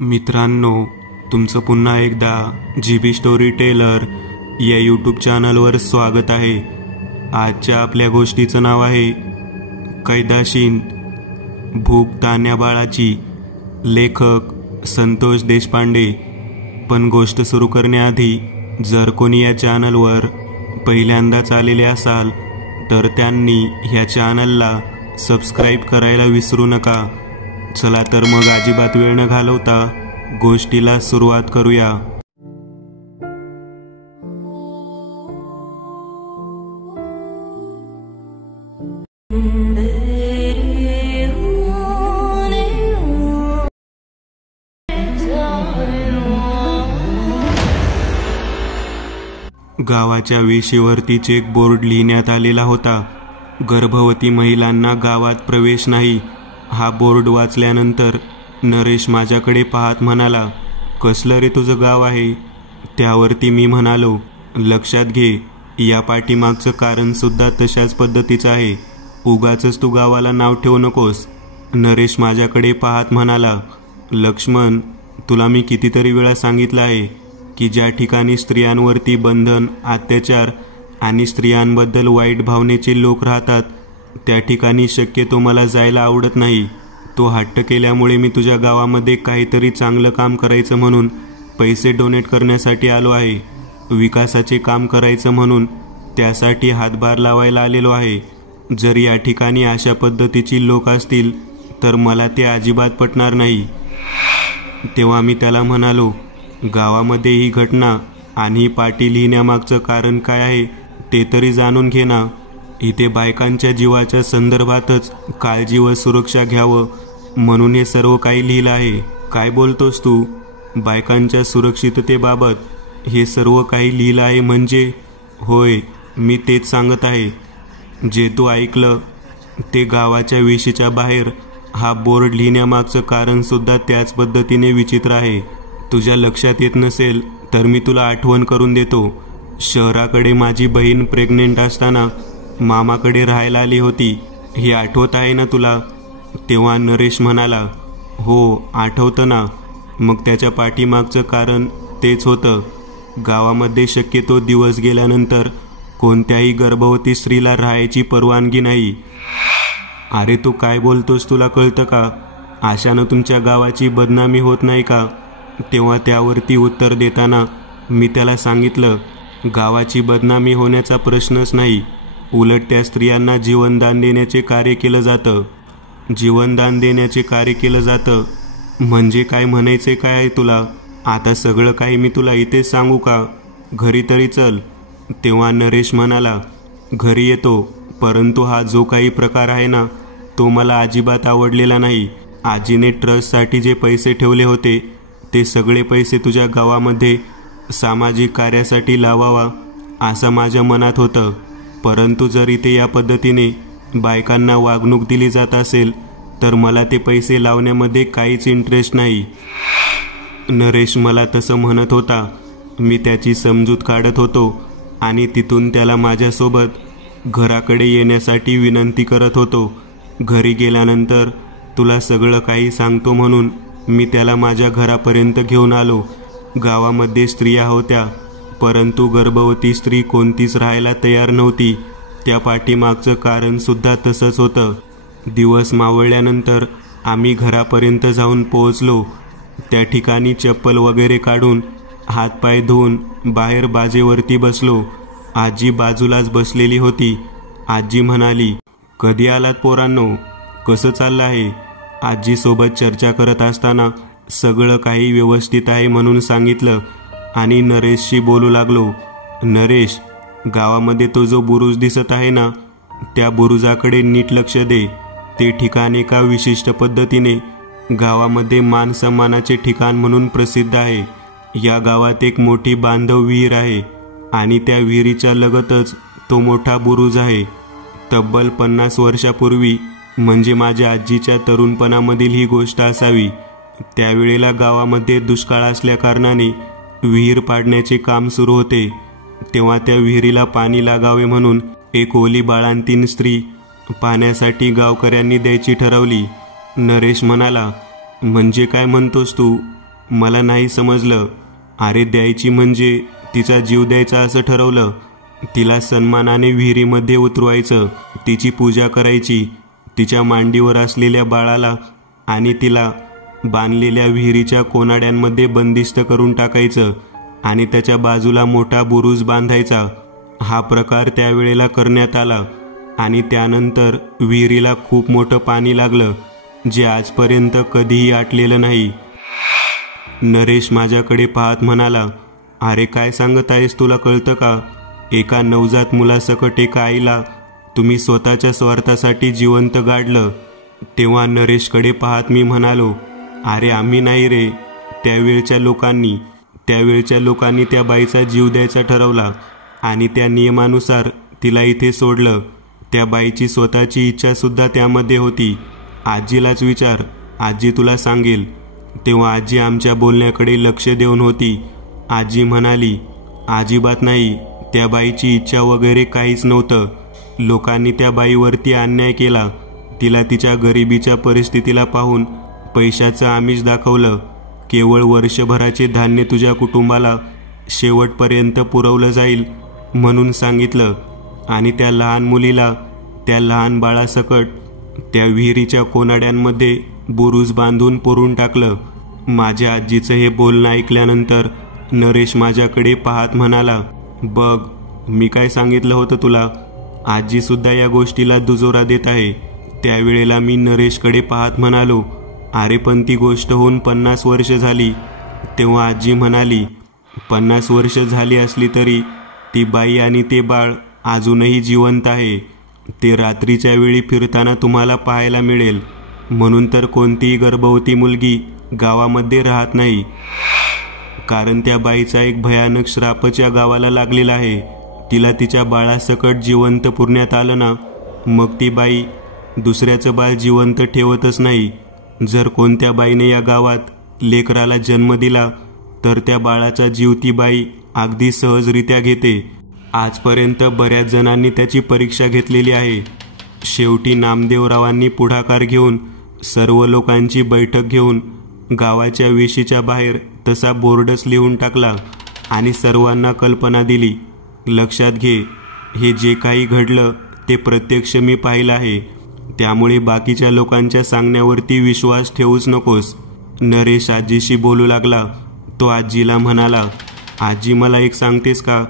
मित्रांनो, तुमचं पुन्हा एकदा GB स्टोरी टेलर या यूट्यूब चॅनलवर स्वागत आहे। आजच्या आपल्या गोष्टीचं नाव आहे कैदाशीन भूक तान्या बाळाची। लेखक संतोष देशपांडे। पण गोष्ट सुरू करण्याआधी जर कोणी या चॅनलवर पहिल्यांदाच आलेले असाल तर त्यांनी ह्या चॅनलला सबस्क्राईब करायला विसरू नका। चला तर मग अजिबात वेळ न घालवता गोष्टीला सुरुवात करूया। गावाच्या वेशीवरती चेक बोर्ड लिहिण्यात आलेला होता, गर्भवती महिलांना गावात प्रवेश नाही। हा बोर्ड वाचल्यानंतर नरेश माझ्याकडे पाहत म्हणाला, कसलं रे तुझं गाव आहे? त्यावरती मी म्हणालो, लक्षात घे, या पाठीमागचं कारण सुद्धा तशाच पद्धतीचं आहे, उगाचच तू गावाला नाव ठेवू नकोस। नरेश माझ्याकडे पाहत म्हणाला, लक्ष्मण, तुला मी कितीतरी वेळा सांगितलं आहे की ज्या ठिकाणी स्त्रियांवरती बंधन, अत्याचार आणि स्त्रियांबद्दल वाईट भावनेचे लोक राहतात त्या ठिकाणी शक्यतो मला जायला आवडत नाही। तो हट्ट केल्यामुळे मी तुझ्या गावामध्ये काहीतरी चांगलं काम करायचं म्हणून पैसे डोनेट करण्यासाठी आलो आहे, विकासाचे काम करायचं म्हणून त्यासाठी हातभार लावायला आलेलो आहे। जर या ठिकाणी अशा पद्धतीची लोक असतील तर मला ते अजिबात पटणार नाही। तेव्हा मी त्याला म्हणालो, गावामध्ये ही घटना आणि पाटी लिहिण्यामागचं कारण काय आहे ते तरी जाणून घे ना। इथे बायकांच्या जीवाच्या संदर्भातच काळजी व सुरक्षा घ्यावं म्हणून हे सर्व काही लिहिलं आहे। काय बोलतोस तू? बायकांच्या सुरक्षिततेबाबत हे सर्व काही लिहिलं आहे म्हणजे? होय, मी तेच सांगत आहे। जे तू ऐकलं ते गावाच्या वेशीच्या बाहेर हा बोर्ड लिहिण्यामागचं कारण सुद्धा त्याच पद्धतीने विचित्र आहे। तुझ्या लक्षात येत नसेल तर मी तुला आठवण करून देतो। शहराकडे माझी बहीण प्रेग्नेंट असताना मामाकडे राहायला आली होती, हे आठवत आहे ना तुला? तेव्हा नरेश म्हणाला, हो आठवतं ना। मग त्याच्या पाठीमागचं कारण तेच होतं, गावामध्ये शक्यतो दिवस गेल्यानंतर कोणत्याही गर्भवती स्त्रीला राहायची परवानगी नाही। अरे तू काय बोलतोस, तुला कळतं का? अशानं तुमच्या गावाची बदनामी होत नाही का? तेव्हा त्यावरती उत्तर देताना मी त्याला सांगितलं, गावाची बदनामी होण्याचा प्रश्नच नाही, उलट त्या स्त्रियांना जीवनदान देण्याचे कार्य केलं जातं। जीवनदान देण्याचे कार्य केलं जातं म्हणजे काय म्हणायचे काय आहे तुला? आता सगळं काही मी तुला इथेच सांगू का? घरी तरी चल। तेव्हा नरेश म्हणाला, घरी येतो, परंतु हा जो काही प्रकार आहे ना तो मला अजिबात आवडलेला नाही। आजीने ट्रस्टसाठी जे पैसे ठेवले होते ते सगळे पैसे तुझ्या गावामध्ये सामाजिक कार्यासाठी लावावा असं माझ्या मनात होतं, परंतु जर इथे या पद्धतीने बायकांना वागणूक दिली जात असेल तर मला ते पैसे लावण्यामध्ये काहीच इंटरेस्ट नाही। नरेश मला तसं म्हणत होता, मी त्याची समजूत काढत होतो आणि तिथून त्याला माझ्यासोबत घराकडे येण्यासाठी विनंती करत होतो। घरी गेल्यानंतर तुला सगळं काही सांगतो म्हणून मी त्याला माझ्या घरापर्यंत घेऊन आलो। गावामध्ये स्त्रिया होत्या, परंतु गर्भवती स्त्री कोणतीच राहायला तयार नव्हती। त्या पाठीमागचं कारण सुद्धा तसंच होतं। दिवस मावळल्यानंतर आम्ही घरापर्यंत जाऊन पोहोचलो। त्या ठिकाणी चप्पल वगैरे काढून हातपाय धुवून बाहेर बाजेवरती बसलो। आजी बाजूलाच बसलेली होती। आजी म्हणाली, कधी आलात पोरांनो? कसं चाललं आहे? आजीसोबत चर्चा करत असताना सगळं काही व्यवस्थित आहे म्हणून सांगितलं आणि नरेशशी बोलू लागलो, नरेश, गावामध्ये तो जो बुरुज दिसत आहे ना त्या बुरुजाकडे नीट लक्ष दे। ते ठिकाण एका विशिष्ट पद्धतीने गावामध्ये मान सन्मानाचे ठिकाण म्हणून प्रसिद्ध आहे। या गावात एक मोठी बांधव विहीर आहे आणि त्या विहिरीच्या लगतच तो मोठा बुरुज आहे। तब्बल 50 वर्षापूर्वी म्हणजे माझ्या आजीच्या तरुणपणामधील ही गोष्ट असावी। त्यावेळेला गावामध्ये दुष्काळ असल्याकारणाने विहीर पाडण्याचे काम सुरू होते। तेव्हा त्या विहिरीला पाणी लागावे म्हणून एक ओली बाळंतीण स्त्री पाण्यासाठी गावकऱ्यांनी द्यायची ठरवली। नरेश म्हणाला, म्हणजे काय म्हणतोस तू? मला नाही समजलं. अरे द्यायची म्हणजे तिचा जीव द्यायचा असं ठरवलं. तिला सन्मानाने विहिरीमध्ये उतरवायचं, तिची पूजा करायची, तिच्या मांडीवर असलेल्या बाळाला आणि तिला बांधलेल्या विहिरीच्या कोनाड्यांमध्ये बंदिस्त करून टाकायचं आणि त्याच्या बाजूला मोठा बुरुज बांधायचा. हा प्रकार त्यावेळेला करण्यात आला आणि त्यानंतर विहिरीला खूप मोठं पाणी लागलं, जे आजपर्यंत कधीही आटलेलं नाही. नरेश माझ्याकडे पाहत म्हणाला, अरे काय सांगत आहेस, तुला कळतं का? एका नवजात मुलासकट एका आईला तुम्ही स्वतःच्या स्वार्थासाठी जिवंत गाडलं. तेव्हा नरेशकडे पाहत मी म्हणालो, अरे आम्ही नाही रे, त्यावेळच्या लोकांनी त्या बाईचा जीव द्यायचा ठरवला आणि त्या नियमानुसार तिला इथे सोडलं. त्या बाईची स्वतःची इच्छासुद्धा त्यामध्ये होती. आजीलाच विचार, आजी तुला सांगेल. तेव्हा आजी आमच्या बोलण्याकडे लक्ष देऊन होती. आजी म्हणाली, अजिबात नाही, त्या बाईची इच्छा वगैरे काहीच नव्हतं. लोकांनी त्या बाईवरती अन्याय केला. तिला तिच्या गरिबीच्या परिस्थितीला पाहून पैशाचं आमिष दाखवलं. केवळ वर्षभराचे धान्य तुझ्या कुटुंबाला शेवटपर्यंत पुरवलं जाईल म्हणून सांगितलं आणि त्या लहान मुलीला, त्या लहान बाळासकट त्या विहिरीच्या कोनाड्यांमध्ये बुरुज बांधून पुरून टाकलं. माझ्या आजीचं हे बोलणं ऐकल्यानंतर नरेश माझ्याकडे पाहत म्हणाला, बघ मी काय सांगितलं होतं तुला. आजीसुद्धा या गोष्टीला दुजोरा देत आहे. त्यावेळेला मी नरेशकडे पाहत म्हणालो, अरे पण ती गोष्ट होऊन 50 वर्ष झाली. तेव्हा आजी म्हणाली, 50 वर्ष झाली असली तरी ती बाई आणि ते बाळ अजूनही जिवंत आहे. ते रात्रीच्या वेळी फिरताना तुम्हाला पाहायला मिळेल. म्हणून तर कोणतीही गर्भवती मुलगी गावामध्ये राहत नाही, कारण त्या बाईचा एक भयानक श्रापच्या गावाला लागलेला आहे. तिला तिच्या बाळासकट जिवंत पुरण्यात आलं ना, मग ती बाई दुसऱ्याचं बाळ जिवंत ठेवतच नाही. जर कोणत्या बाईने या गावात लेकराला जन्म दिला तर त्या बाळाचा जीव ती बाई अगदी सहजरित्या घेते. आजपर्यंत बऱ्याच जणांनी त्याची परीक्षा घेतलेली आहे. शेवटी नामदेवरावांनी पुढाकार घेऊन सर्व लोकांची बैठक घेऊन गावाच्या वेशीच्या बाहेर तसा बोर्डच लिहून टाकला आणि सर्वांना कल्पना दिली. लक्षात घे, हे जे काही घडलं ते प्रत्यक्ष मी पाहिलं आहे. त्यामुळे बाकीच्या लोकांच्या सांगण्यावरती विश्वास ठेवूच नकोस. नरेश आजीशी बोलू लागला. तो आजीला म्हणाला, आजी मला एक सांगतेस का?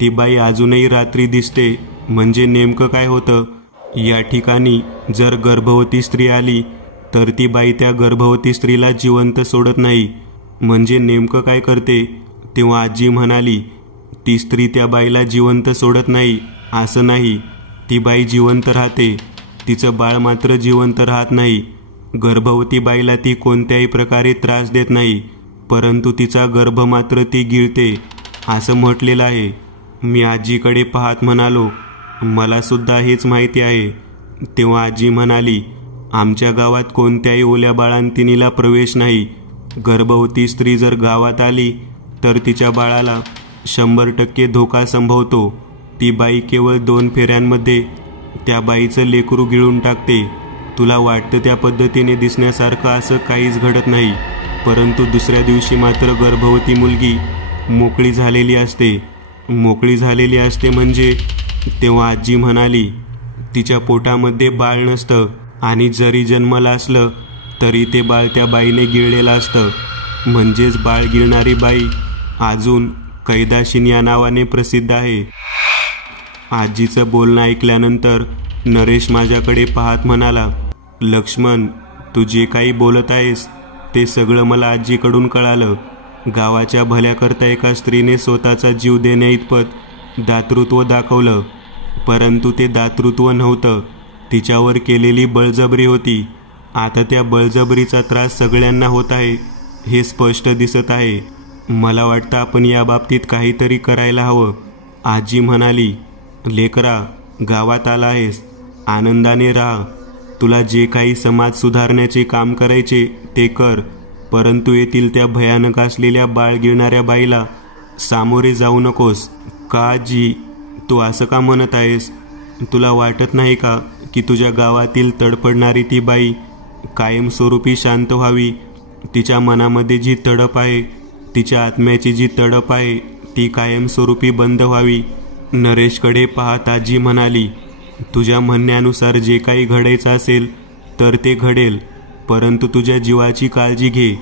ती बाई अजूनही रात्री दिसते, म्हणजे नेमकं काय होतं? या ठिकाणी जर गर्भवती स्त्री आली तर ती बाई त्या गर्भवती स्त्रीला जिवंत सोडत नाही, म्हणजे नेमकं काय करते? तेव्हा आजी म्हणाली, ती स्त्री त्या बाईला जिवंत सोडत नाही असं नाही. ती बाई जिवंत राहते, तिचं बाळ मात्र जिवंत राहत नाही. गर्भवती बाईला ती कोणत्याही प्रकारे त्रास देत नाही, परंतु तिचा गर्भ मात्र ती गिळते असं म्हटलेलं आहे. मी आजीकडे पाहत म्हणालो, मला सुद्धा हेच माहिती आहे. तेव्हा आजी म्हणाली, आमच्या गावात कोणत्याही ओल्या बाळंतिणीला प्रवेश नाही. गर्भवती स्त्री जर गावात आली तर तिच्या बाळाला 100% धोका संभवतो. ती बाई केवळ 2 फेऱ्यांमध्ये त्या बाईचं लेकरू गिळून टाकते. तुला वाटतं त्या पद्धतीने दिसण्यासारखं असं काहीच घडत नाही, परंतु दुसऱ्या दिवशी मात्र गर्भवती मुलगी मोकळी झालेली असते. मोकळी झालेली असते म्हणजे? तेव्हा आजी म्हणाली, तिच्या पोटामध्ये बाळ नसतं आणि जरी जन्मला असलं तरी ते बाळ त्या बाईने गिळलेलं असतं. म्हणजेच बाळ गिळणारी बाई अजून कैदाशीन या नावाने प्रसिद्ध आहे. आजीचं बोलणं ऐकल्यानंतर नरेश माझ्याकडे पाहत म्हणाला, लक्ष्मण तू जे काही बोलत आहेस ते सगळं मला आजीकडून कळालं. गावाच्या भल्याकरता एका स्त्रीने स्वतःचा जीव देण्याइतपत दातृत्व दाखवलं, परंतु ते दातृत्व नव्हतं, तिच्यावर केलेली बळजबरी होती. आता त्या बळजबरीचा त्रास सगळ्यांना होत आहे हे स्पष्ट दिसत आहे. मला वाटतं आपण या बाबतीत काहीतरी करायला हवं. आजी म्हणाली, लेकरा गावात आला आहेस, आनंदाने राहा. तुला जे काही समाज सुधारण्याचे काम करायचे ते कर, परंतु येथील त्या भयानक असलेल्या बाळ गिळणाऱ्या बाईला सामोरे जाऊ नकोस. का आजी, तू असं का म्हणत आहेस? तुला वाटत नाही का की तुझ्या गावातील तडपडणारी ती बाई कायमस्वरूपी शांत व्हावी तिच्या मनामध्ये जी तडप आहे, तिच्या आत्म्याची जी तडप आहे, ती कायमस्वरूपी बंद व्हावी. नरेशकडे पाहत आजी म्हणाली, तुझ्या म्हणण्यानुसार जे काही घडायचं असेल तर ते घडेल, परंतु तुझ्या जीवाची काळजी घे.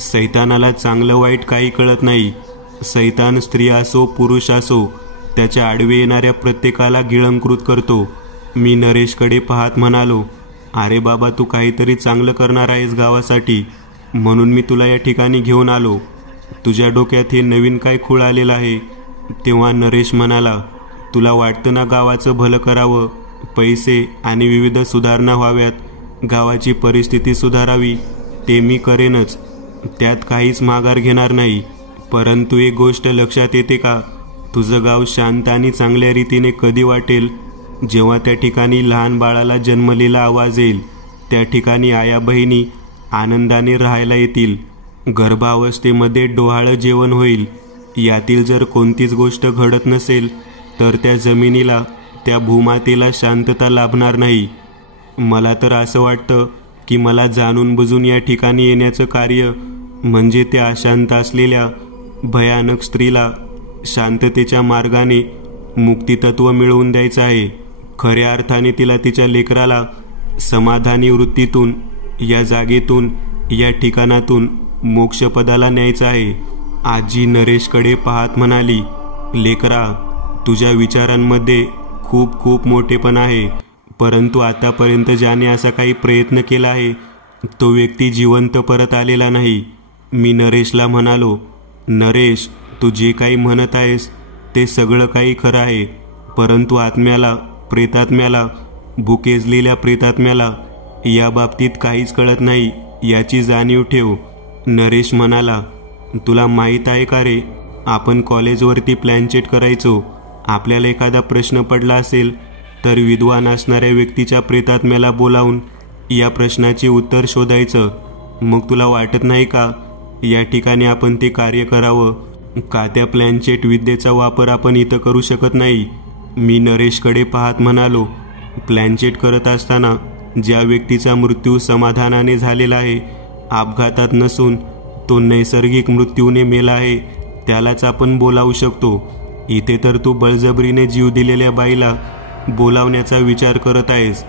सैतानाला चांगलं वाईट काही कळत नाही. सैतान स्त्री असो पुरुष असो, त्याच्या आडवे येणाऱ्या प्रत्येकाला गिळंकृत करतो. मी नरेशकडे पाहत म्हणालो, अरे बाबा, तू काहीतरी चांगलं करणार आहेस गावासाठी, म्हणून मी तुला या ठिकाणी घेऊन आलो. तुझ्या डोक्यात हे नवीन काय खूळ आलेलं आहे? तेव्हा नरेश म्हणाला, तुला वाटतं ना गावाचं भलं करावं, पैसे आणि विविध सुधारणा व्हाव्यात, गावाची परिस्थिती सुधारावी, ते मी करेनच, त्यात काहीच माघार घेणार नाही. परंतु एक गोष्ट लक्षात येते का? तुझं गाव शांत आणि चांगल्या रीतीने कधी वाटेल? जेव्हा त्या ठिकाणी लहान बाळाला जन्मलेला आवाज येईल, त्या ठिकाणी आया बहिणी आनंदाने राहायला येतील, गर्भावस्थेमध्ये डोहाळं जेवण होईल. यातील जर कोणतीच गोष्ट घडत नसेल तर त्या जमिनीला, त्या भूमातेला शांतता लाभणार नाही. मला तर असं वाटतं की मला जाणून बुजून या ठिकाणी येण्याचं कार्य म्हणजे त्या अशांत असलेल्या भयानक स्त्रीला शांततेच्या मार्गाने मुक्तितत्व मिळवून द्यायचं आहे. खऱ्या अर्थाने तिला तिच्या लेकराला समाधानी वृत्तीतून, या जागेतून, या ठिकाणातून मोक्षपदाला न्यायचं आहे. आजी नरेशकडे पाहत म्हणाली, लेकरा, तुझ्या विचारांमध्ये खूप खूप मोठेपण आहे, परंतु आतापर्यंत ज्याने असा काही प्रयत्न केला आहे तो व्यक्ती जिवंत परत आलेला नाही. मी नरेशला म्हणालो, नरेश, तू जे काही म्हणत आहेस ते सगळं काही खरं आहे, परंतु आत्म्याला, प्रेतात्म्याला, भुकेजलेल्या प्रेतात्म्याला या बाबतीत काहीच कळत नाही, याची जाणीव ठेव. नरेश म्हणाला, तुला माहीत आहे का रे, आपण कॉलेजवरती प्लॅनचेट करायचो. आपल्याला एखादा प्रश्न पडला असेल तर विद्वान असणाऱ्या व्यक्तीच्या प्रेतात्म्याला बोलावून या प्रश्नाचे उत्तर शोधायचं. मग तुला वाटत नाही का या ठिकाणी आपण ते कार्य करावं? का त्या प्लॅनचेट विद्येचा वापर आपण इथं करू शकत नाही? मी नरेशकडे पाहत म्हणालो, प्लॅनचेट करत असताना ज्या व्यक्तीचा मृत्यू समाधानाने झालेला आहे, अपघातात नसून तो नैसर्गिक मृत्यूने मेला आहे, त्यालाच आपण बोलावू शकतो. इथे तर तू बळजबरीने जीव दिलेल्या बाईला बोलावण्याचा विचार करत आहेस.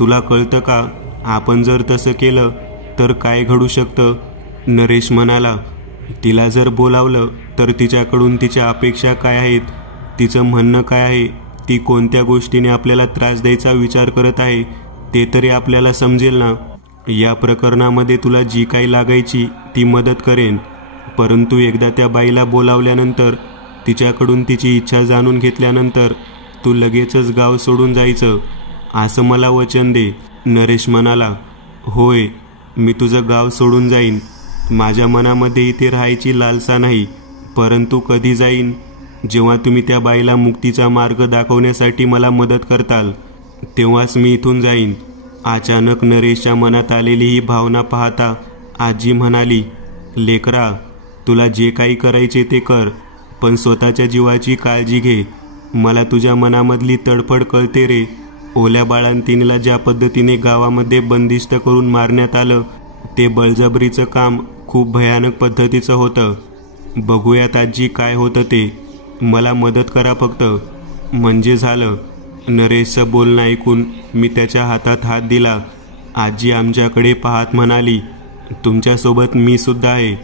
तुला कळतं का आपण जर तसं केलं तर काय घडू शकतं? नरेश म्हणाला, तिला जर बोलावलं तर तिच्याकडून तिच्या अपेक्षा काय आहेत, तिचं म्हणणं काय आहे, ती कोणत्या गोष्टीने आपल्याला त्रास द्यायचा विचार करत आहे ते तरी आपल्याला समजेल ना. या प्रकरणामध्ये तुला जी काही लागायची ती मदत करेन, परंतु एकदा त्या बाईला बोलावल्यानंतर, तिच्याकडून तिची इच्छा जाणून घेतल्यानंतर तू लगेचच गाव सोडून जायचं, असं मला वचन दे. नरेश म्हणाला, होय, मी तुझं गाव सोडून जाईन. माझ्या मनामध्ये इथे राहायची लालसा नाही, परंतु कधी जाईन जेव्हा तुम्ही त्या बाईला मुक्तीचा मार्ग दाखवण्यासाठी मला मदत करताल, तेव्हाच मी इथून जाईन. अचानक नरेशच्या मनात आलेली ही भावना पाहता आजी म्हणाली, लेकरा, तुला जे काही करायचे ते कर, पण स्वतःच्या जीवाची काळजी घे. मला तुझ्या मनामधली तडफड कळते रे. ओल्या बाळंतीणीला ज्या पद्धतीने गावामध्ये बंदिस्त करून मारण्यात आलं, ते बळजबरीचं काम खूप भयानक पद्धतीचं होतं. बघूयात आजी काय होतं ते. मला मदत करा फक्त, म्हणजे झालं. नरेशचं बोलणं ऐकून मी त्याच्या हातात हात दिला. आजी आमच्याकडे पाहत म्हणाली, तुमच्यासोबत मी सुद्धा आहे.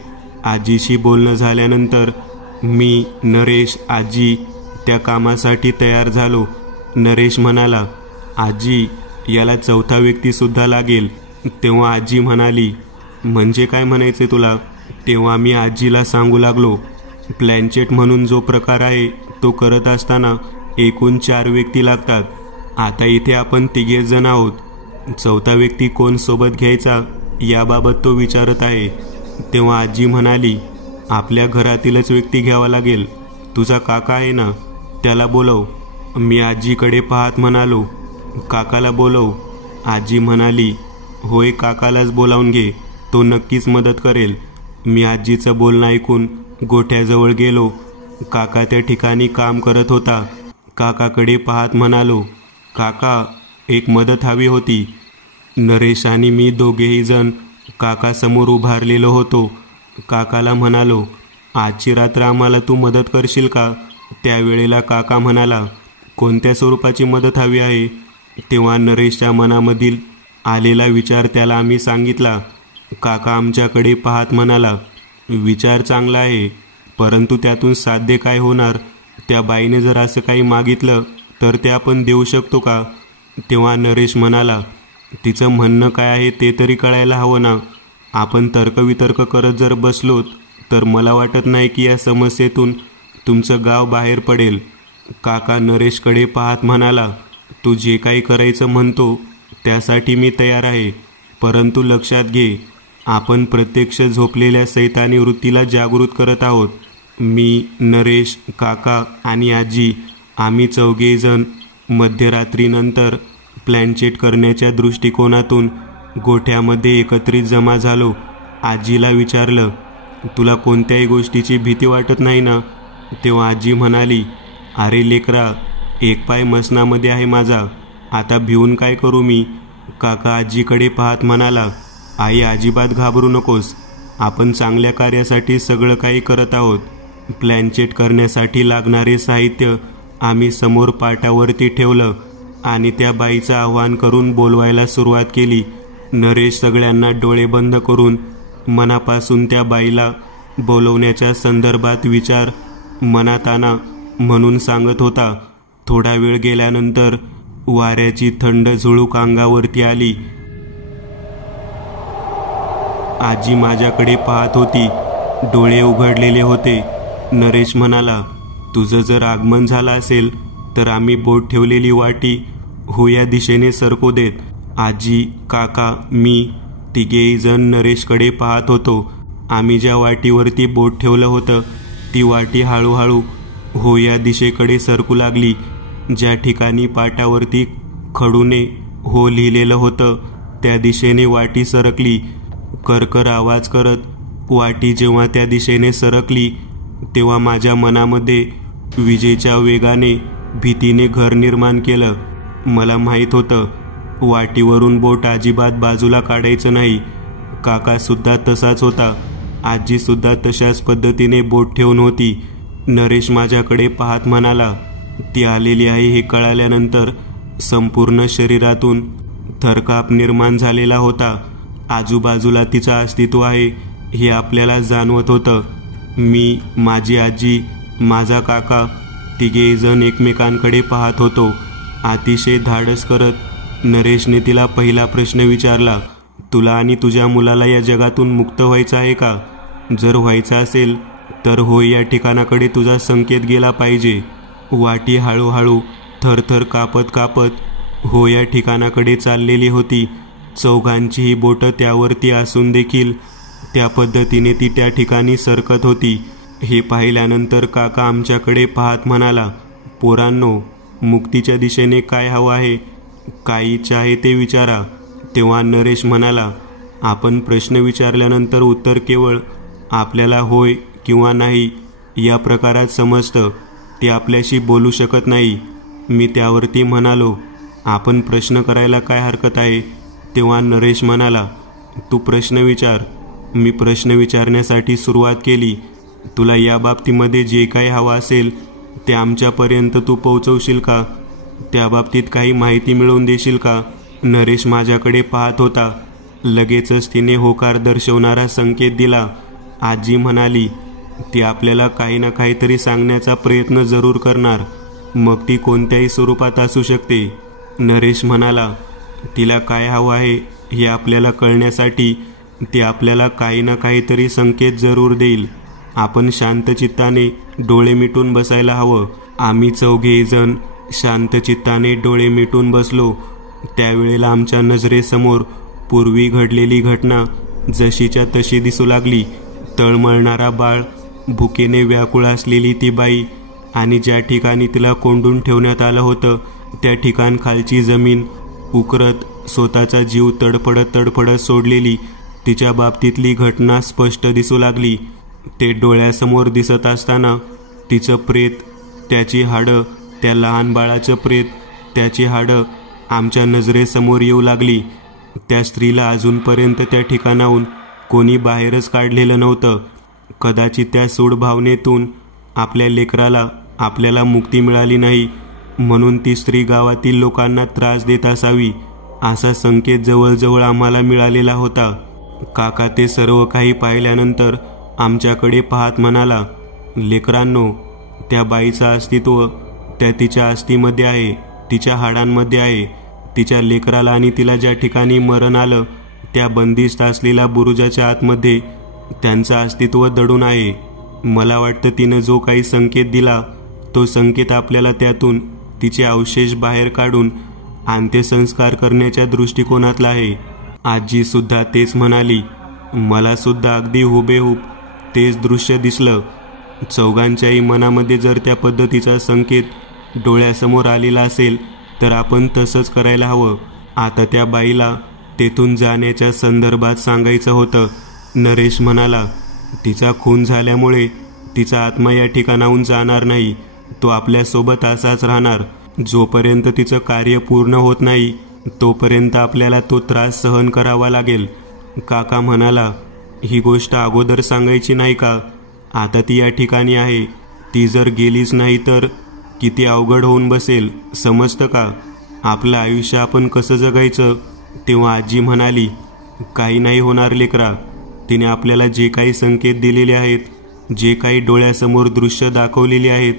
आजीशी बोलणं झाल्यानंतर मी, नरेश, आजी त्या कामासाठी तयार झालो. नरेश म्हणाला, आजी, याला चौथा व्यक्तीसुद्धा लागेल. तेव्हा आजी म्हणाली, म्हणजे काय म्हणायचे तुला? तेव्हा मी आजीला सांगू लागलो, प्लॅनचेट म्हणून जो प्रकार आहे तो करत असताना एकूण 4 व्यक्ती लागतात. आता इथे आपण 3 जण आहोत. चौथा व्यक्ती कोण सोबत घ्यायचा याबाबत तो विचारत आहे. तेव्हा आजी म्हणाली, आपल्या घरातीलच व्यक्ती घ्यावा लागेल. तुझा काका आहे ना, त्याला बोलव. मी आजीकडे पाहत म्हणालो, काकाला बोलव. आजी म्हणाली, होय, काकालाच बोलावून घे, तो नक्कीच मदत करेल. मी आजीचं बोलणं ऐकून गोठ्याजवळ गेलो. काका त्या ठिकाणी काम करत होता. काकाकडे पाहत म्हणालो, काका, एक मदत हवी होती. नरेश आणि मी दोघेही जण काकासमोर उभारलेलो होतो. काकाला म्हणालो, आजची रात्र आम्हाला तू मदत करशील का? त्यावेळेला काका म्हणाला, कोणत्या स्वरूपाची मदत हवी आहे? तेव्हा नरेशच्या मनामधील आलेला विचार त्याला आम्ही सांगितला. काका आमच्याकडे पाहत म्हणाला, विचार चांगला आहे, परंतु त्यातून साध्य काय होणार? त्या बाईने जर असं काही मागितलं तर ते आपण देऊ शकतो का? तेव्हा नरेश म्हणाला, तिचं म्हणणं काय आहे ते तरी कळायला हवं ना. आपण तर्कवितर्क करत जर बसलोत तर मला वाटत नाही की या समस्येतून तुमचं गाव बाहेर पडेल. काका नरेशकडे पाहत म्हणाला, तू जे काही करायचं म्हणतो त्यासाठी मी तयार आहे, परंतु लक्षात घे, आपण प्रत्यक्ष झोपलेल्या सैतानी वृत्तीला जागृत करत आहोत. मी, नरेश, काका आणि आजी आम्ही चौघेजण मध्यरात्रीनंतर प्लॅनचेट करण्याच्या दृष्टिकोनातून गोठ्यामध्ये एकत्रित जमा झालो. आजीला विचारलं, तुला कोणत्याही गोष्टीची भीती वाटत नाही ना? तेव्हा आजी म्हणाली, अरे लेकरा, एक पाय मसनामध्ये आहे माझा, आता भिवून काय करू मी? काका आजीकडे पाहत म्हणाला, आई अजिबात घाबरू नकोस, आपण चांगल्या कार्यासाठी सगळं काही करत आहोत. प्लॅनचेट करण्यासाठी लागणारे साहित्य आम्ही समोर पाटावरती ठेवलं आणि त्या बाईचं आवाहन करून बोलवायला सुरुवात केली. नरेश सगळ्यांना डोळे बंद करून मनापासून त्या बाईला बोलवण्याच्या संदर्भात विचार मनात आणा म्हणून सांगत होता. थोडा वेळ गेल्यानंतर वाऱ्याची थंड झुळूक अंगावरती आली. आजी माझ्याकडे पाहत होती, डोळे उघडलेले होते. नरेश म्हणाला, तुझं जर आगमन झालं असेल तर आम्ही बोट ठेवलेली वाटी हो या दिशेने सरकू देत. आजी, काका, मी तिघेही जण नरेशकडे पाहत होतो. आम्ही ज्या वाटीवरती बोट ठेवलं होतं ती वाटी हळूहळू हो या दिशेकडे सरकू लागली. ज्या ठिकाणी पाटावरती खडूने हो लिहिलेलं होतं त्या दिशेने वाटी सरकली. करकर आवाज करत वाटी जेव्हा त्या दिशेने सरकली तेव्हा माझ्या मनामध्ये विजेच्या वेगाने भीतीने घर निर्माण केलं. मला माहीत होतं वाटीवरून बोट अजिबात बाजूला काढायचं नाही. काकासुद्धा तसाच होता. आजीसुद्धा तशाच पद्धतीने बोट ठेवून होती. नरेश माझ्याकडे पाहत म्हणाला, ती आलेली आहे हे कळाल्यानंतर संपूर्ण शरीरातून थरकाप निर्माण झालेला होता. आजूबाजूला तिचं अस्तित्व आहे हे आपल्याला जाणवत होतं. मी, माझी आजी, माझा काका तिघेही जण एकमेकांकडे पाहत होतो. अतिशय धाडस करत नरेशने तिला पहिला प्रश्न विचारला, तुला आणि तुझ्या मुलाला या जगातून मुक्त व्हायचं आहे का? जर व्हायचं असेल तर होय या ठिकाणाकडे तुझा संकेत गेला पाहिजे. वाटी हळूहळू थरथर कापत कापत हो या ठिकाणाकडे चाललेली होती. चौघांचीही बोटं त्यावरती असून देखील त्या पद्धतीने ती त्या ठिकाणी सरकत होती. हे पाहिल्यानंतर काका आमच्याकडे पाहत म्हणाला, पोरांनो, मुक्तीच्या दिशेने काय हवं आहे? काही इच्छा आहे ते विचारा. तेव्हा नरेश म्हणाला, आपण प्रश्न विचारल्यानंतर उत्तर केवळ आपल्याला होय किंवा नाही या प्रकारात समजतं, ते आपल्याशी बोलू शकत नाही. मी त्यावरती म्हणालो, आपण प्रश्न करायला काय हरकत आहे? तेव्हा नरेश म्हणाला, तू प्रश्न विचार. मी प्रश्न विचारण्यासाठी सुरुवात केली. तुला या बाबतीमध्ये जे काही हवं असेल ते आमच्यापर्यंत तू पोहोचवशील का? त्या बाबतीत काही माहिती मिळवून देशील का? नरेश माझ्याकडे पाहत होता. लगेचच तिने होकार दर्शवणारा संकेत दिला. आजी म्हणाली, ती आपल्याला काही ना काहीतरी सांगण्याचा प्रयत्न जरूर करणार, मग ती कोणत्याही स्वरूपात असू शकते. नरेश म्हणाला, तिला काय हवं आहे हे आपल्याला कळण्यासाठी ती आपल्याला काही ना काहीतरी संकेत जरूर देईल. आपण शांतचित्ताने डोळे मिटून बसायला हवं. आम्ही चौघेही जण शांतचित्ताने डोळे मिटून बसलो. त्यावेळेला आमच्या नजरेसमोर पूर्वी घडलेली घटना जशीच्या तशी दिसू लागली. तळमळणारा बाळ, भुकेने व्याकुळ असलेली ती बाई आणि ज्या ठिकाणी तिला कोंडून ठेवण्यात आलं होतं त्या ठिकाण खालची जमीन उकरत स्वतःचा जीव तडफडत तडफडत सोडलेली तिच्या बाबतीतली घटना स्पष्ट दिसू लागली. ते डोळ्यासमोर दिसत असताना तिचं प्रेत, त्याची हाडं, त्या लहान बाळाचं प्रेत, त्याची हाडं आमच्या नजरेसमोर येऊ लागली. त्या स्त्रीला अजूनपर्यंत त्या ठिकाणाहून कोणी बाहेरच काढलेलं नव्हतं. कदाचित त्या सूड भावनेतून आपल्या लेकराला आपल्याला मुक्ती मिळाली नाही, म्हणून ती स्त्री गावातील लोकांना त्रास देत असावी असा संकेत जवळजवळ आम्हाला मिळालेला होता. काका ते सर्व काही पाहिल्यानंतर आमच्याकडे पाहत म्हणाला, लेकरांनो, त्या बाईचं अस्तित्व त्या तिच्या अस्थीमध्ये आहे, तिच्या हाडांमध्ये आहे. तिच्या लेकराला आणि तिला ज्या ठिकाणी मरण आलं त्या बंदिस्त असलेल्या बुरुजाच्या आतमध्ये त्यांचं अस्तित्व दडून आहे. मला वाटतं तिनं जो काही संकेत दिला तो संकेत आपल्याला त्यातून तिचे अवशेष बाहेर काढून अंत्यसंस्कार करण्याच्या दृष्टिकोनातला आहे. आजी सुद्धा तेच म्हणाली. मला सुद्धा अगदी हुबेहूब तेच दृश्य दिसलं. चौघांच्याही मनामध्ये जर त्या पद्धतीचा संकेत डोळ्यासमोर आलेला असेल तर आपण तसंच करायला हवं. आता त्या बाईला तेथून जाण्याच्या संदर्भात सांगायचं होतं. नरेश म्हणाला, तिचा खून झाल्यामुळे तिचा आत्मा या ठिकाणाहून जाणार नाही, तो आपल्यासोबत असाच राहणार. जोपर्यंत तिचं कार्य पूर्ण होत नाही तोपर्यंत आपल्याला तो त्रास सहन करावा लागेल. काका म्हणाला, ही गोष्ट अगोदर सांगायची नाही का? आता ती या ठिकाणी आहे, ती जर गेलीच नाही तर किती अवघड होऊन बसेल, समजतं का? आपलं आयुष्य आपण कसं जगायचं? तेव्हा आजी म्हणाली, काही नाही होणार लेकरा. तिने आपल्याला जे काही संकेत दिलेले आहेत, जे काही डोळ्यासमोर दृश्य दाखवलेली आहेत,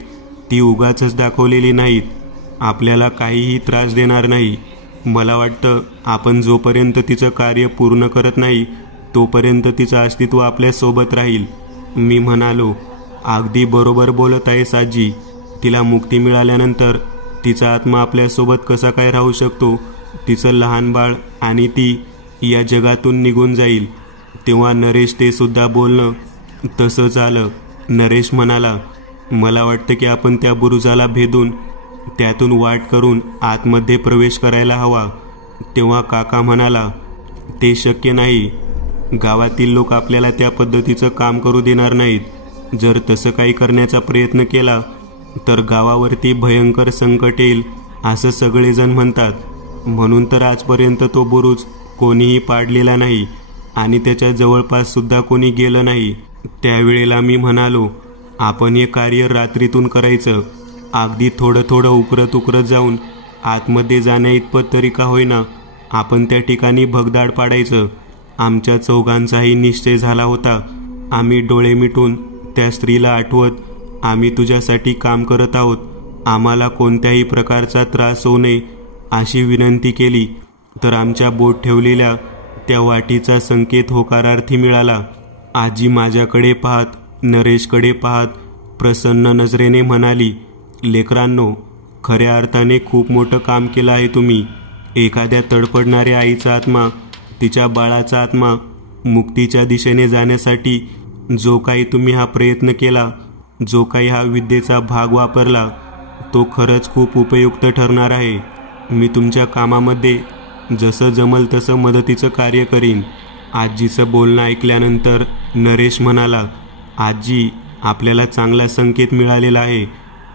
ती उगाचच दाखवलेली नाहीत. आपल्याला काहीही त्रास देणार नाही. मला वाटतं आपण जोपर्यंत तिचं कार्य पूर्ण करत नाही तोपर्यंत तिचं अस्तित्व आपल्यासोबत राहील. मी म्हणालो, अगदी बरोबर बोलत आहेस आजी. तिला मुक्ती मिळाल्यानंतर तिचा आत्मा आपल्यासोबत कसा काय राहू शकतो? तिचं लहान बाळ आणि ती या जगातून निघून जाईल. तेव्हा नरेश ते सुद्धा बोलणं तसं झालं. नरेश म्हणाला, मला वाटतं की आपण त्या बुरुजाला भेदून त्यातून वाट करून आतमध्ये प्रवेश करायला हवा. तेव्हा काका म्हणाला, ते शक्य नाही. गावातील लोक आपल्याला त्या पद्धतीचं काम करू देणार नाहीत. जर तसं काही करण्याचा प्रयत्न केला तर गावावरती भयंकर संकट येईल असं सगळेजण म्हणतात. म्हणून तर आजपर्यंत तो बुरुज कोणीही पाडलेला नाही आणि त्याच्या जवळपास सुद्धा कोणी गेलं नाही. त्यावेळेला मी म्हणालो, आपण हे कार्य रात्रीतून करायचं. अगदी थोडं थोडं उकरत जाऊन आतमध्ये जाण्या इतपत तरी का होईना आपण त्या ठिकाणी भगदाड पाडायचं. आमच्या चौघांचाही निश्चय झाला होता. आम्ही डोळे मिटून त्या स्त्रीला आठवत, आम्ही तुझ्यासाठी काम करत आहोत, आम्हाला कोणत्याही प्रकारचा त्रास होऊ नये अशी विनंती केली तर आमच्या बोट ठेवलेल्या त्या वाटीचा संकेत होकारार्थी मिळाला. आजी माझ्याकडे पाहत, नरेशकडे पाहत प्रसन्न नजरेने म्हणाली, लेकरांनो, खऱ्या अर्थाने खूप मोठं काम केलं आहे तुम्ही. एखाद्या तडफडणाऱ्या आईचा आत्मा, तिच्या बाळाचा आत्मा मुक्तीच्या दिशेने जाण्यासाठी जो काही तुम्ही हा प्रयत्न केला, जो काही हा विद्येचा भाग वापरला, तो खरंच खूप उपयुक्त ठरणार आहे. मी तुमच्या कामामध्ये जसं जमल तसं मदतीचं कार्य करीन. आजीचं बोलणं ऐकल्यानंतर नरेश म्हणाला, आजी, आपल्याला चांगला संकेत मिळालेला आहे.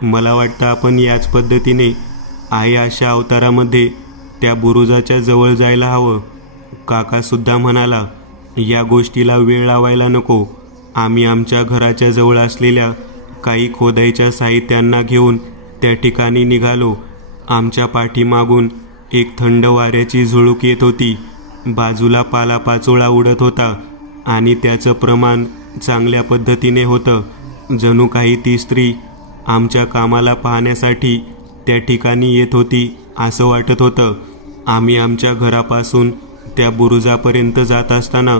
मला वाटतं आपण याच पद्धतीने आहे अशा अवतारामध्ये त्या बुरुजाच्या जवळ जायला हवं. काकासुद्धा म्हणाला, या गोष्टीला वेळ लावायला नको. आम्ही आमच्या घराच्या जवळ असलेल्या काही खोदाईच्या साहित्यांना घेऊन त्या ठिकाणी निघालो. आमच्या पाठीमागून एक थंड वाऱ्याची झुळूक येत होती. बाजूला पालापाचोळा उडत होता आणि त्याचं प्रमाण चांगल्या पद्धतीने होतं. जणू काही ती स्त्री आमच्या कामाला पाहण्यासाठी त्या ठिकाणी येत होती असं वाटत होतं. आम्ही आमच्या घरापासून त्या बुरुजापर्यंत जात असताना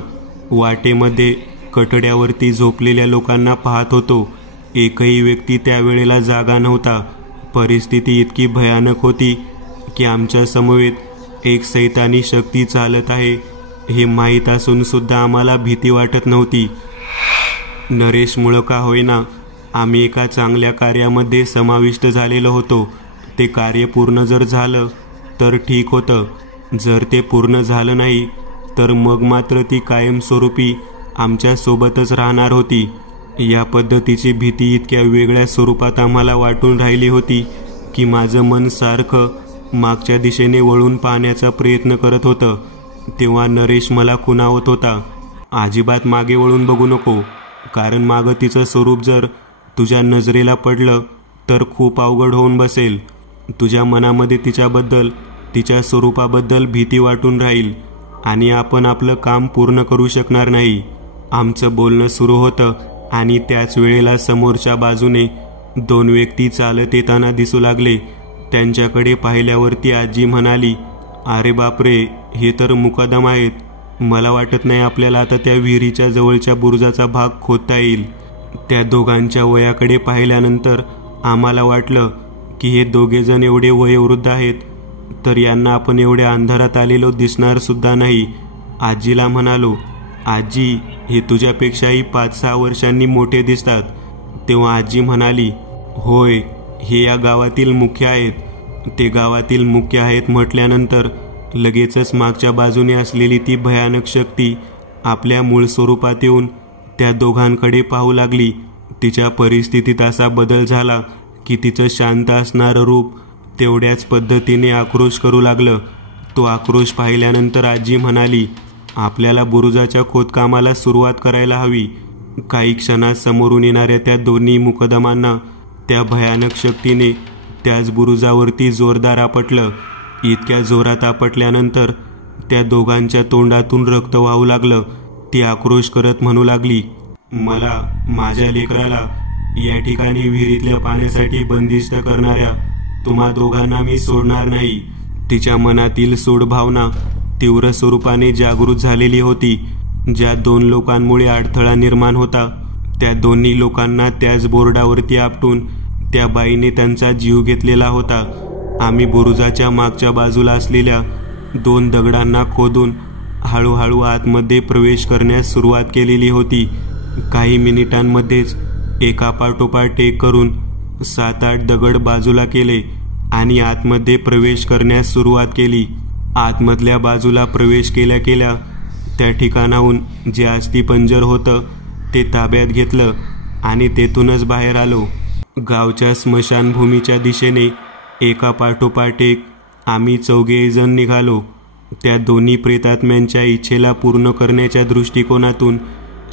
वाटेमध्ये कटड्यावरती झोपलेल्या लोकांना पाहत होतो. एकही व्यक्ती त्यावेळेला जागा नव्हता. परिस्थिती इतकी भयानक होती की आमच्या समवेत एक सैतानी शक्ती चालत आहे हे माहीत असून सुद्धा आम्हाला भीती वाटत नव्हती. नरेशमुळं का होईना आम्ही एका चांगल्या कार्यामध्ये समाविष्ट झालेलो होतो. ते कार्य पूर्ण जर झालं तर ठीक होतं. जर ते पूर्ण झालं नाही तर मग मात्र ती कायमस्वरूपी आमच्या सोबतच राहणार होती. या पद्धतीची भीती इतक्या वेगळ्या स्वरूपात आम्हाला वाटून राहिली होती की माझं मन सारखं मागच्या दिशेने वळून पाहण्याचा प्रयत्न करत होतं. तेव्हा नरेश मला खुणावत होता, अजिबात मागे वळून बघू नको, कारण मागं तिचं स्वरूप जर तुझ्या नजरेला पडलं तर खूप अवघड होऊन बसेल. तुझ्या मनामध्ये तिच्याबद्दल, तिच्या स्वरूपाबद्दल भीती वाटून राहील आणि आपण आपलं काम पूर्ण करू शकणार नाही. आमचं बोलणं सुरू होतं आणि त्याच वेळेला समोरच्या बाजूने 2 व्यक्ती चालत येताना दिसू लागले. त्यांच्याकडे पाहिल्यावरती आजी म्हणाली, अरे बापरे, हे तर मुकादम आहेत. मला वाटत नाही आपल्याला आता त्या विहिरीच्या जवळच्या बुरुजाचा भाग खोदता येईल. त्या दोघांच्या वयाकडे पाहिल्यानंतर आम्हाला वाटलं की हे दोघेजण एवढे वयोवृद्ध आहेत तर यांना आपण एवढ्या अंधारात आलेलो दिसणार सुद्धा नाही. आजीला म्हणालो, आजी, हे तुझ्यापेक्षाही 5-6 वर्षांनी मोठे दिसतात. तेव्हा आजी म्हणाली, होय, हे या गावातील मुख्य आहेत. ते गावातील मुख्य आहेत म्हटल्यानंतर लगेचच मागच्या बाजूने असलेली ती भयानक शक्ती आपल्या मूळ स्वरूपात येऊन त्या दोघांकडे पाहू लागली. तिच्या परिस्थितीत असा बदल झाला की तिचं शांत असणारं रूप तेवढ्याच पद्धतीने आक्रोश करू लागलं. तो आक्रोश पाहिल्यानंतर आजी म्हणाली, आपल्याला बुरुजाच्या खोदकामाला सुरुवात करायला हवी. काही क्षणात समोरून येणाऱ्या त्या दोन्ही मुकदमांना त्या भयानक शक्तीने त्याच बुरुजावरती जोरदार आपटलं. इतक्या जोरात आपटल्यानंतर त्या दोघांच्या तोंडातून रक्त वाहू लागलं. ती आक्रोश करत म्हणू लागली, मला, माझ्या लेकराला या ठिकाणी विहिरीतल्या पाण्यासाठी बंदिस्त करणाऱ्या तुम्हा दोघांना मी सोडणार नाही. तिच्या मनातील सूड भावना तीव्र स्वरूपाने जागृत झालेली होती. ज्या 2 लोकांमुळे अडथळा निर्माण होता त्या दोन्ही लोकांना त्याच बोर्डावरती आपटून त्या बाईने त्यांचा जीव घेतलेला होता. आम्ही बुरुजाच्या मागच्या बाजूला असलेल्या 2 दगडांना खोदून हळूहळू आतमध्ये प्रवेश करण्यास सुरुवात केलेली होती. काही मिनिटांमध्येच एका पाठोपाठ एक करून 7-8 दगड बाजूला केले आणि आतमध्ये प्रवेश करण्यास सुरुवात केली. आतमधल्या बाजूला प्रवेश केल्या केल्या त्या ठिकाणाहून जे अस्थिपंजर होतं ते ताब्यात घेतलं आणि तेथूनच बाहेर आलो. गावच्या स्मशानभूमीच्या दिशेने एका पाठोपाठ एक आम्ही 4घे जण निघालो. त्या दोन्ही प्रेतात्म्यांच्या इच्छेला पूर्ण करण्याच्या दृष्टिकोनातून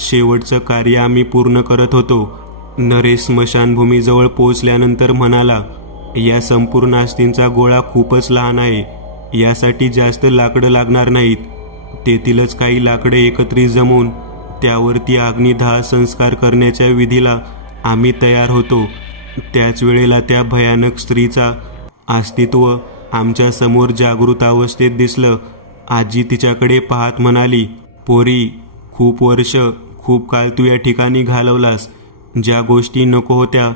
शेवटचं कार्य आम्ही पूर्ण करत होतो. नरेश स्मशानभूमीजवळ पोहोचल्यानंतर म्हणाला, या संपूर्ण अस्थींचा गोळा खूपच लहान आहे. यासाठी जास्त लाकडं लागणार नाहीत. तेथीलच काही लाकडं एकत्रित जमवून त्यावरती अग्निदाह संस्कार करण्याच्या विधीला आम्ही तयार होतो. त्याच वेळेला त्या भयानक स्त्रीचा अस्तित्व आमच्या समोर जागृत अवस्थेत दिसलं. आजी तिच्याकडे पाहत म्हणाली, पोरी, खूप वर्ष, खूप काळ तू या ठिकाणी घालवलास. ज्या गोष्टी नको होत्या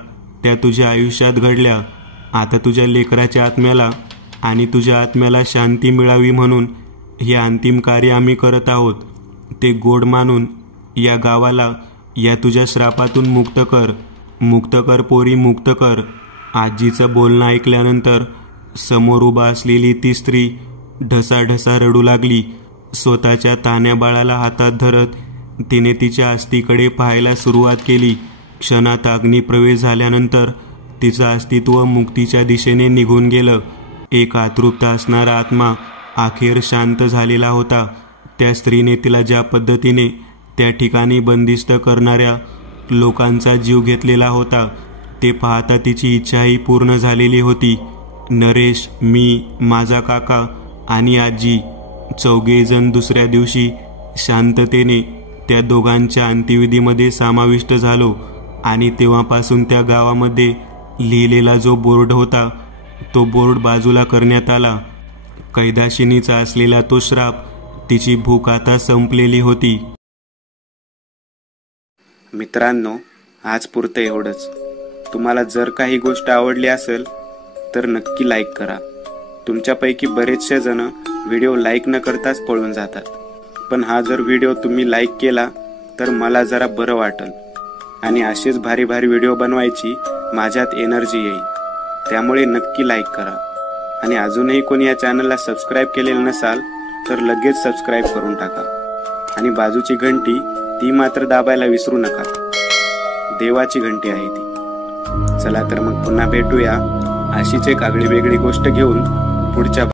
त्या तुझ्या आयुष्यात घडल्या. आता तुझ्या लेकराच्या आत्म्याला आणि तुझ्या आत्म्याला शांती मिळावी म्हणून हे अंतिम कार्य आम्ही करत आहोत. ते गोड मानून या गावाला या तुझ्या श्रापातून मुक्त कर. मुक्त कर पोरी, मुक्त कर. आजीचं बोलणं ऐकल्यानंतर समोर उभा असलेली ती स्त्री ढसाढसा रडू लागली. स्वतःच्या तान्या बाळाला हातात धरत तिने तिच्या अस्थिकडे पाहायला सुरुवात केली. क्षणात अग्निप्रवेश झाल्यानंतर तिचं अस्तित्व मुक्तीच्या दिशेने निघून गेलं. एक आतृप्त असणारा आत्मा अखेर शांत झालेला होता. त्या स्त्रीने तिला ज्या पद्धतीने त्या ठिकाणी बंदिस्त करणाऱ्या लोकांचा जीव घेतलेला होता ते पाहता तिची इच्छाही पूर्ण झालेली होती. नरेश, मी, माझा काका आणि आजी 4घे जण दुसऱ्या दिवशी शांततेने त्या दोघांच्या अंत्यविधीमध्ये समाविष्ट झालो आणि तेव्हापासून त्या गावामध्ये लिहिलेला जो बोर्ड होता तो बोर्ड बाजूला करण्यात आला. कैदाशिनीचा असलेला तो श्राप, तिची भूक आता संपलेली होती. मित्रांनो, आज पुरतं एवढंच. तुम्हाला जर काही गोष्ट आवडली असेल तर नक्की लाईक करा. तुमच्यापैकी बरेचसे जण व्हिडिओ लाईक न करताच पळून जातात, पण हा जर व्हिडिओ तुम्ही लाईक केला तर मला जरा बरं वाटेल आणि असेच भारी भारी व्हिडिओ बनवायची माझ्यात एनर्जी येईल. त्यामुळे नक्की लाईक करा आणि अजूनही कोणी या चॅनलला सबस्क्राईब केलेलं नसाल तर लगेच सबस्क्राईब करून टाका आणि बाजूची घंटी ती मात्र दाबायला विसरू नका. देवाची घंटी आहे ती. चला तर मग पुन्हा भेटूया अशीच एक आगळी वेगळी गोष्ट घेऊन पुढच्या